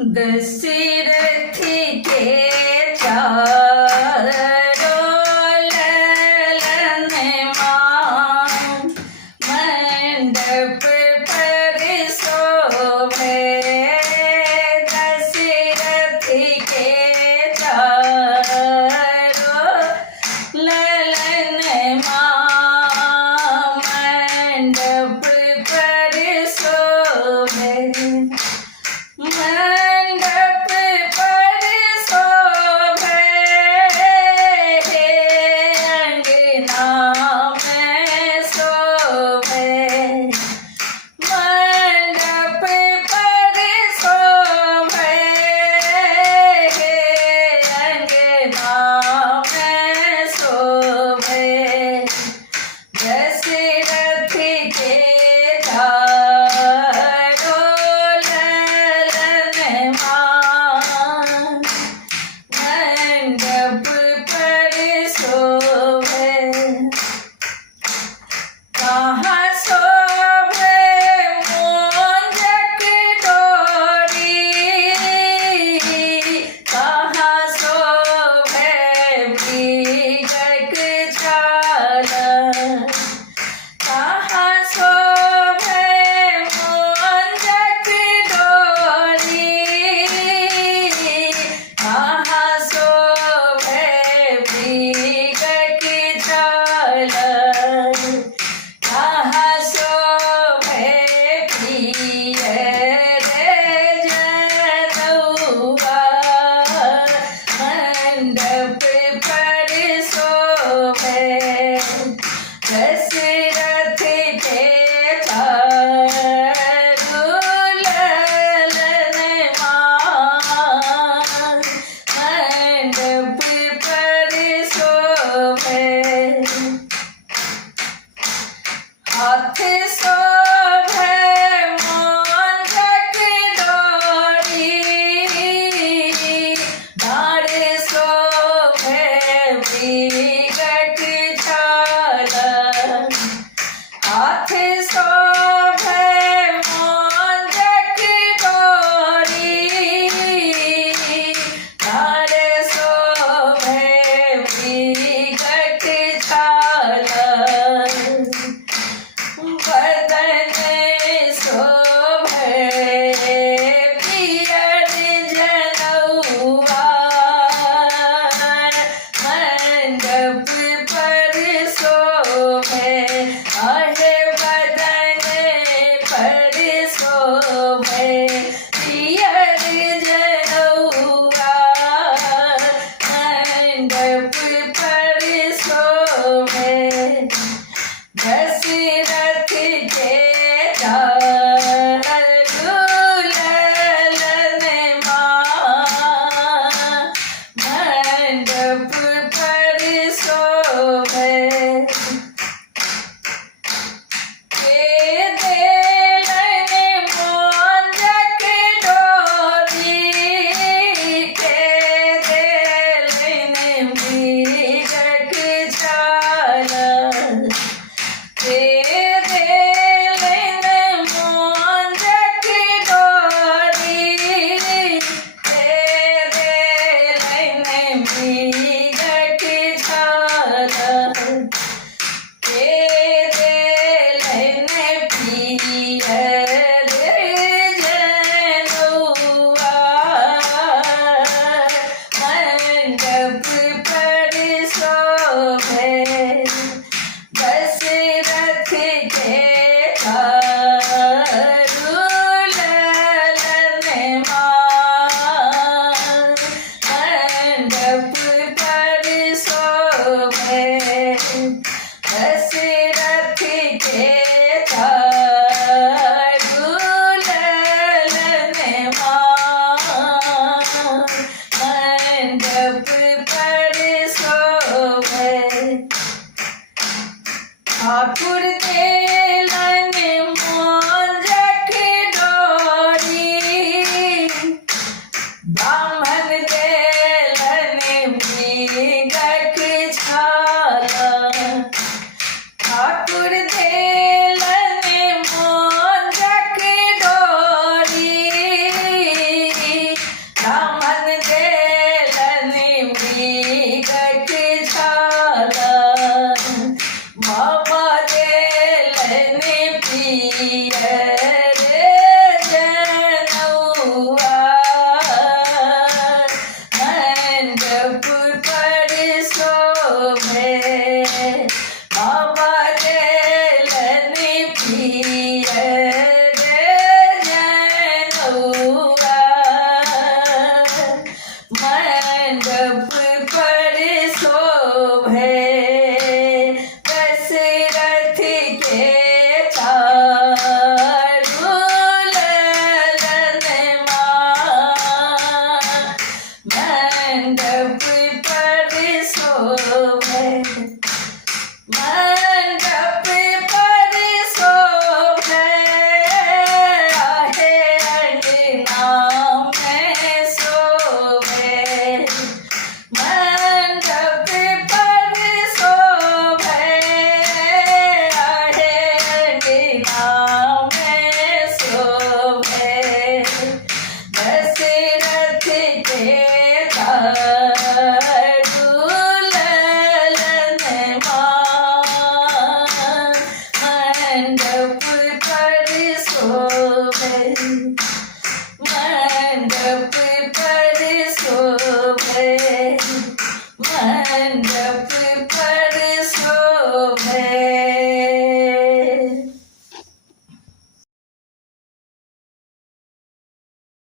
दशरथ के चारों ललन मान मंडप पर शोभे। दशरथ के चारों ललन मान मंडप पर शोभे। मंडप पर शोभे अंगना में शोभे। मंडप पर शोभे अंगना में शोभे। दशरथ के चारों ललन मान मंडप पर शोभे। कहाँ शोभे मुंजक डोरी, कहाँ शोभे मृगक छाल। कहाँ शोभे मुंजक डोरी, कहाँ शोभे मृगक छाल। कहाँ शोभे प्रिय रे जनौआ मंडप पर शोभे। दशरथ के चारों ललन मान मंडप पर शोभे। हाथ शोभे मुंजक डोरी, डाँड़ शोभे मृगक छाल। हाथ शोभे मुंजक डोरी, डाँड़ शोभे मृगक छाल। बदन शोभे पियर जनौआ मंडप पर शोभे। आहे बदन पर शोभे पियर जनौआ मंडप पर शोभे। दशरथ के चारों ललन मान मंडप पर शोभे। के देलन मुंजक डोरी, के देलन मृगक छाल। के देलन मुंजक डोरी, के देलन मृगक छाल। के देलन प्रिय रे जनौआ मंडप पर शोभे। दशरथ के चारों ललन मान मंडप पर शोभे। दशरथ के चारों ललन मान मंडप पर शोभे। ठाकुर देलन मुंजक डोरी, ब्राह्मण देलन मृगक छाल। ठाकुर देलन मुंजक डोरी, मंडप पर शोभे दशरथ के चारू ललनमा मंडप पर शोभे मंडप पर शोभे आहे अंगना में शोभे मंडप पर शोभे आहे अंगना में शोभे दशरथ के